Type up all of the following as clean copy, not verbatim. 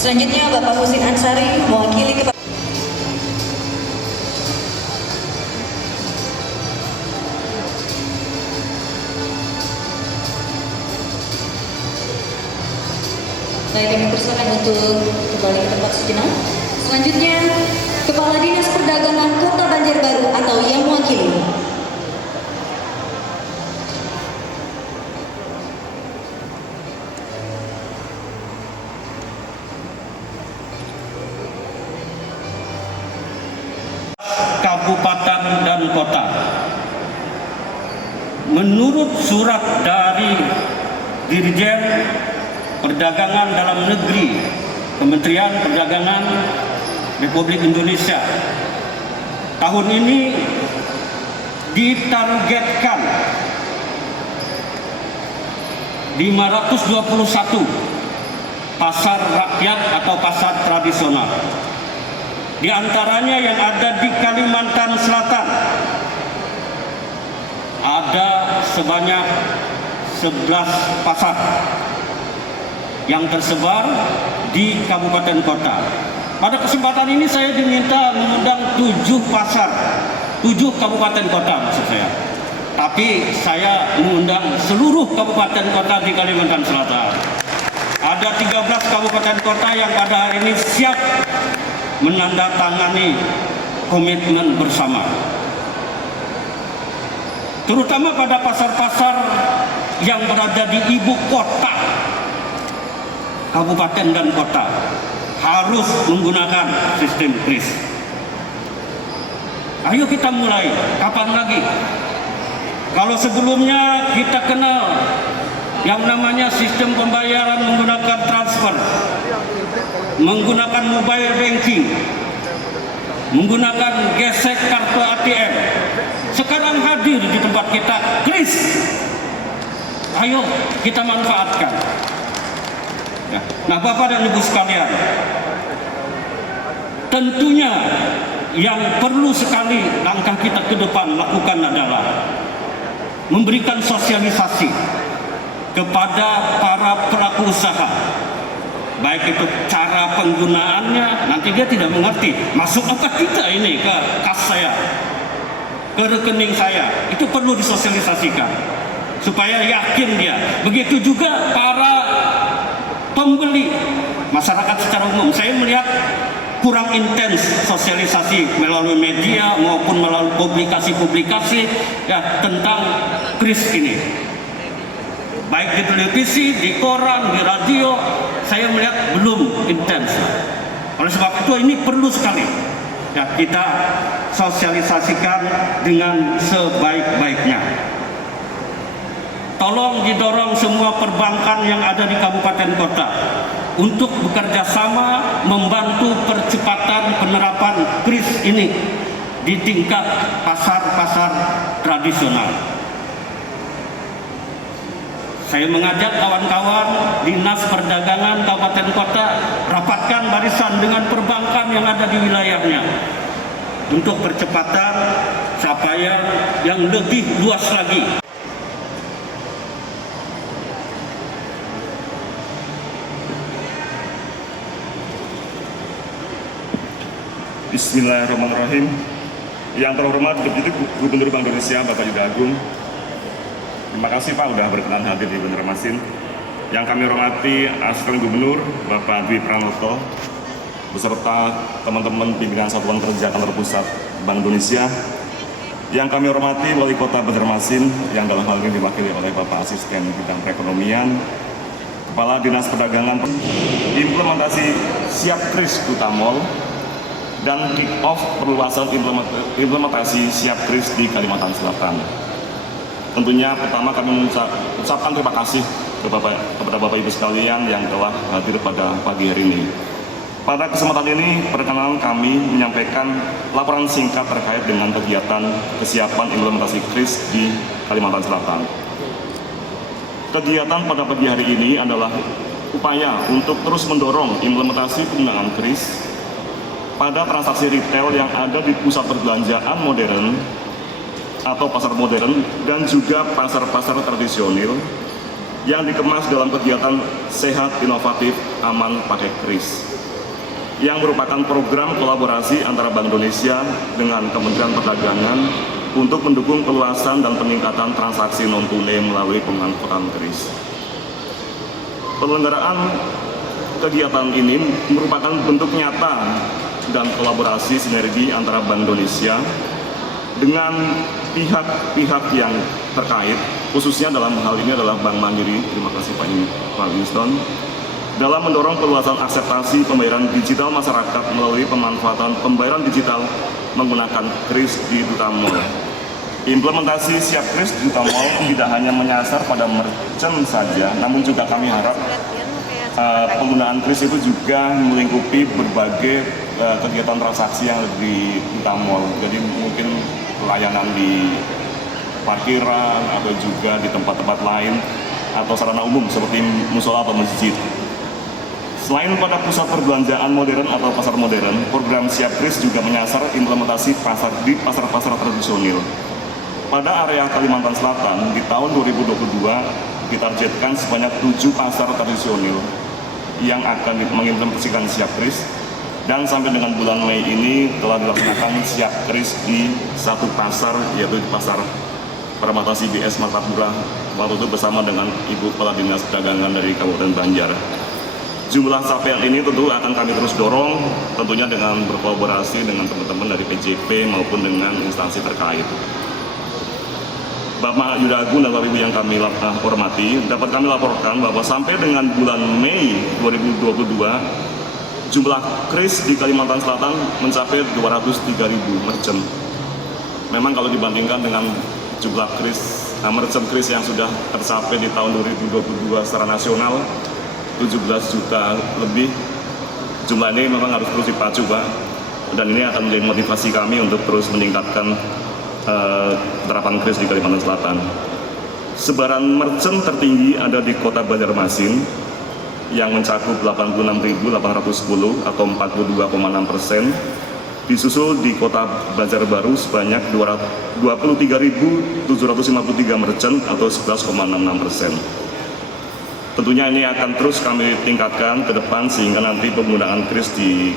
Selanjutnya Bapak Husin Ansari mewakili Kepala Baik, kami persilakan untuk kembali ke tempat sejenak. Selanjutnya Kepala Dinas Perdagangan Kota Banjarbaru atau yang mewakili. Kabupaten dan kota. Menurut surat dari Dirjen Perdagangan Dalam Negeri Kementerian Perdagangan Republik Indonesia, tahun ini ditargetkan 521 pasar rakyat atau pasar tradisional. Di antaranya yang ada di Kalimantan Selatan ada sebanyak 11 pasar yang tersebar di kabupaten kota. Pada kesempatan ini saya diminta mengundang 7 pasar, 7 kabupaten kota maksud saya. Tapi saya mengundang seluruh kabupaten kota di Kalimantan Selatan. Ada 13 kabupaten kota yang pada hari ini siap menandatangani komitmen bersama, terutama pada pasar-pasar yang berada di ibu kota kabupaten dan kota harus menggunakan sistem kris. Ayo kita mulai, kapan lagi? Kalau sebelumnya kita kenal yang namanya sistem pembayaran menggunakan transfer, menggunakan mobile banking, menggunakan gesek kartu ATM. Sekarang hadir di tempat kita kris. Ayo kita manfaatkan. Ya. Nah, Bapak dan Ibu sekalian, tentunya yang perlu sekali langkah kita ke depan lakukan adalah memberikan sosialisasi kepada para pelaku usaha. Baik itu cara penggunaannya, nanti dia tidak mengerti masuk apa kita ini ke kas saya, ke rekening saya, itu perlu disosialisasikan supaya yakin dia. Begitu juga para pembeli, masyarakat secara umum. Saya melihat kurang intens sosialisasi melalui media maupun melalui publikasi-publikasi ya tentang kris ini. Baik di televisi, di koran, di radio, saya melihat belum intens. Oleh sebab itu ini perlu sekali ya kita sosialisasikan dengan sebaik-baiknya. Tolong didorong semua perbankan yang ada di kabupaten kota untuk bekerja sama membantu percepatan penerapan kris ini di tingkat pasar-pasar tradisional. Saya mengajak kawan-kawan Dinas Perdagangan Kabupaten Kota rapatkan barisan dengan perbankan yang ada di wilayahnya untuk percepatan capaian yang lebih luas lagi. Bismillahirrahmanirrahim. Yang terhormat Deputi Gubernur Bank Indonesia Bapak Yuda Agung, terima kasih Pak udah berkenan hadir di Banjarmasin. Yang kami hormati Asisten Gubernur Bapak Dwi Pranoto beserta teman-teman pimpinan Satuan Kerja Kantor Pusat Bank Indonesia. Yang kami hormati Wali Kota Banjarmasin yang dalam hal ini diwakili oleh Bapak Asisten Bidang Perekonomian, Kepala Dinas Perdagangan, implementasi Siap Kris Kutamol, dan kick-off perluasan implementasi Siap Kris di Kalimantan Selatan. Tentunya pertama kami mengucapkan terima kasih kepada Bapak Ibu sekalian yang telah hadir pada pagi hari ini. Pada kesempatan ini, perkenalan kami menyampaikan laporan singkat terkait dengan kegiatan kesiapan implementasi kris di Kalimantan Selatan. Kegiatan pada pagi hari ini adalah upaya untuk terus mendorong implementasi penggunaan kris pada transaksi retail yang ada di pusat perbelanjaan modern atau pasar modern dan juga pasar-pasar tradisional yang dikemas dalam kegiatan sehat, inovatif, Aman Pakai Kris, yang merupakan program kolaborasi antara Bank Indonesia dengan Kementerian Perdagangan untuk mendukung perluasan dan peningkatan transaksi non-tunai melalui pemanfaatan kris. Penyelenggaraan kegiatan ini merupakan bentuk nyata dan kolaborasi sinergi antara Bank Indonesia dengan pihak-pihak yang terkait, khususnya dalam hal ini adalah Bank Mandiri, terima kasih Pak Winston, dalam mendorong perluasan akseptasi pembayaran digital masyarakat melalui pemanfaatan pembayaran digital menggunakan kris di Duta Mall. Implementasi Siap Kris di Duta Mall tidak hanya menyasar pada merchant saja, namun juga kami harap penggunaan kris itu juga melingkupi berbagai kegiatan transaksi yang di Duta Mall. Jadi mungkin layanan di parkiran atau juga di tempat-tempat lain atau sarana umum seperti musola atau masjid. Selain pada pusat perbelanjaan modern atau pasar modern, program Siap Kris juga menyasar implementasi pasar di pasar-pasar tradisional. Pada area Kalimantan Selatan, di tahun 2022, ditargetkan sebanyak 7 pasar tradisional yang akan mengimplementasikan Siap Kris, dan sampai dengan bulan Mei ini telah dilaksanakan Siap Kris di 1 pasar, yaitu di Pasar Permata CBS Martapura, waktu itu bersama dengan Ibu Kepala Dinas Perdagangan dari Kabupaten Banjar. Jumlah capaian ini tentu akan kami terus dorong, tentunya dengan berkolaborasi dengan teman-teman dari PJP maupun dengan instansi terkait. Bapak Yudagun dan Bapak Ibu yang kami hormati, dapat kami laporkan bahwa sampai dengan bulan Mei 2022, jumlah kris di Kalimantan Selatan mencapai 203.000 merchant. Memang kalau dibandingkan dengan jumlah kris, merchant kris yang sudah tercapai di tahun 2022 secara nasional, 17 juta lebih, jumlah ini memang harus terus dipacu Pak, dan ini akan menjadi motivasi kami untuk terus meningkatkan penerapan kris di Kalimantan Selatan. Sebaran merchant tertinggi ada di Kota Banjarmasin yang mencakup 86.810 atau 42,6%, disusul di Kota Banjarbaru sebanyak 23.753 merchant atau 11,66%. Tentunya ini akan terus kami tingkatkan ke depan sehingga nanti penggunaan kris di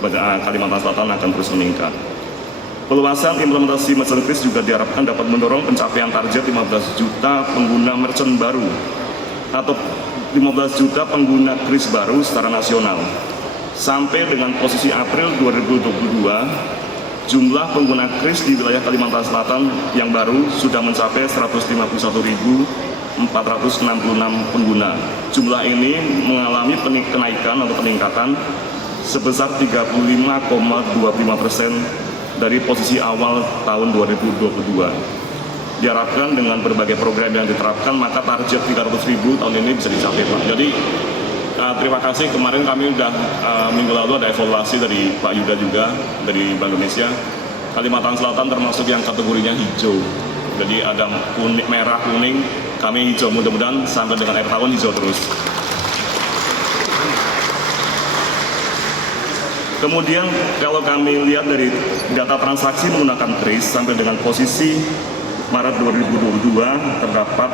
Kalimantan Selatan akan terus meningkat. Perluasan implementasi merchant kris juga diharapkan dapat mendorong pencapaian target 15 juta pengguna merchant baru atau 15 juta pengguna kris baru secara nasional. Sampai dengan posisi April 2022, jumlah pengguna kris di wilayah Kalimantan Selatan yang baru sudah mencapai 151.466 pengguna. Jumlah ini mengalami kenaikan atau peningkatan sebesar 35,25% dari posisi awal tahun 2022. Diharapkan dengan berbagai program yang diterapkan, maka target 300.000 tahun ini bisa dicapai Pak. Jadi terima kasih, kemarin kami sudah minggu lalu ada evaluasi dari Pak Yuda juga, dari Bank Indonesia. Kalimantan Selatan termasuk yang kategorinya hijau. Jadi ada kuning, merah, kuning, kami hijau, mudah-mudahan sampai dengan akhir tahun hijau terus. Kemudian kalau kami lihat dari data transaksi menggunakan kris sampai dengan posisi Maret 2022 terdapat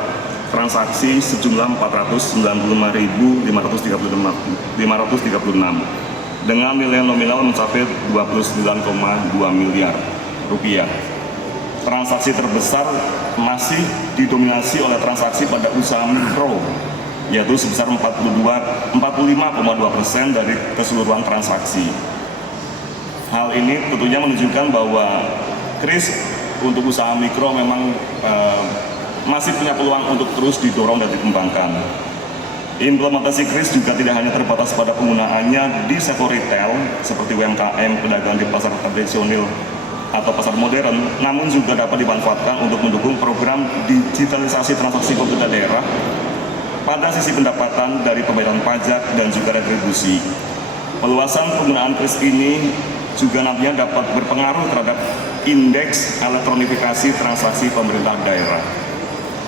transaksi sejumlah 495.536 dengan nilai nominal mencapai 29,2 miliar rupiah. Transaksi terbesar masih didominasi oleh transaksi pada usaha mikro, yaitu sebesar 45,2% dari keseluruhan transaksi. Hal ini tentunya menunjukkan bahwa kris untuk usaha mikro memang masih punya peluang untuk terus didorong dan dikembangkan. Implementasi kris juga tidak hanya terbatas pada penggunaannya di sektor retail seperti UMKM, pedagang di pasar tradisional atau pasar modern, namun juga dapat dimanfaatkan untuk mendukung program digitalisasi transaksi pemerintah daerah pada sisi pendapatan dari pembayaran pajak dan juga retribusi. Perluasan penggunaan kris ini juga nantinya dapat berpengaruh terhadap indeks elektronifikasi transaksi pemerintah daerah.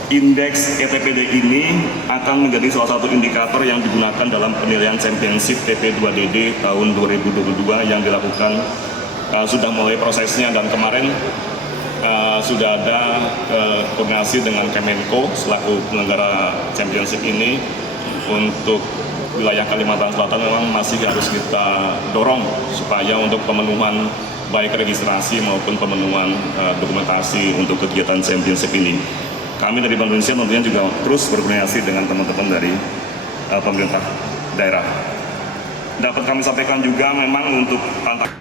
Indeks ETPD ini akan menjadi salah satu indikator yang digunakan dalam penilaian championship TP2DD tahun 2022 yang dilakukan, sudah mulai prosesnya, dan kemarin sudah ada koordinasi dengan Kemenko selaku penyelenggara championship ini untuk wilayah Kalimantan Selatan memang masih harus kita dorong supaya untuk pemenuhan baik registrasi maupun pemenuhan dokumentasi untuk kegiatan championship ini. Kami dari Bank Indonesia tentunya juga terus berkoordinasi dengan teman-teman dari pemerintah daerah. Dapat kami sampaikan juga memang untuk tantangan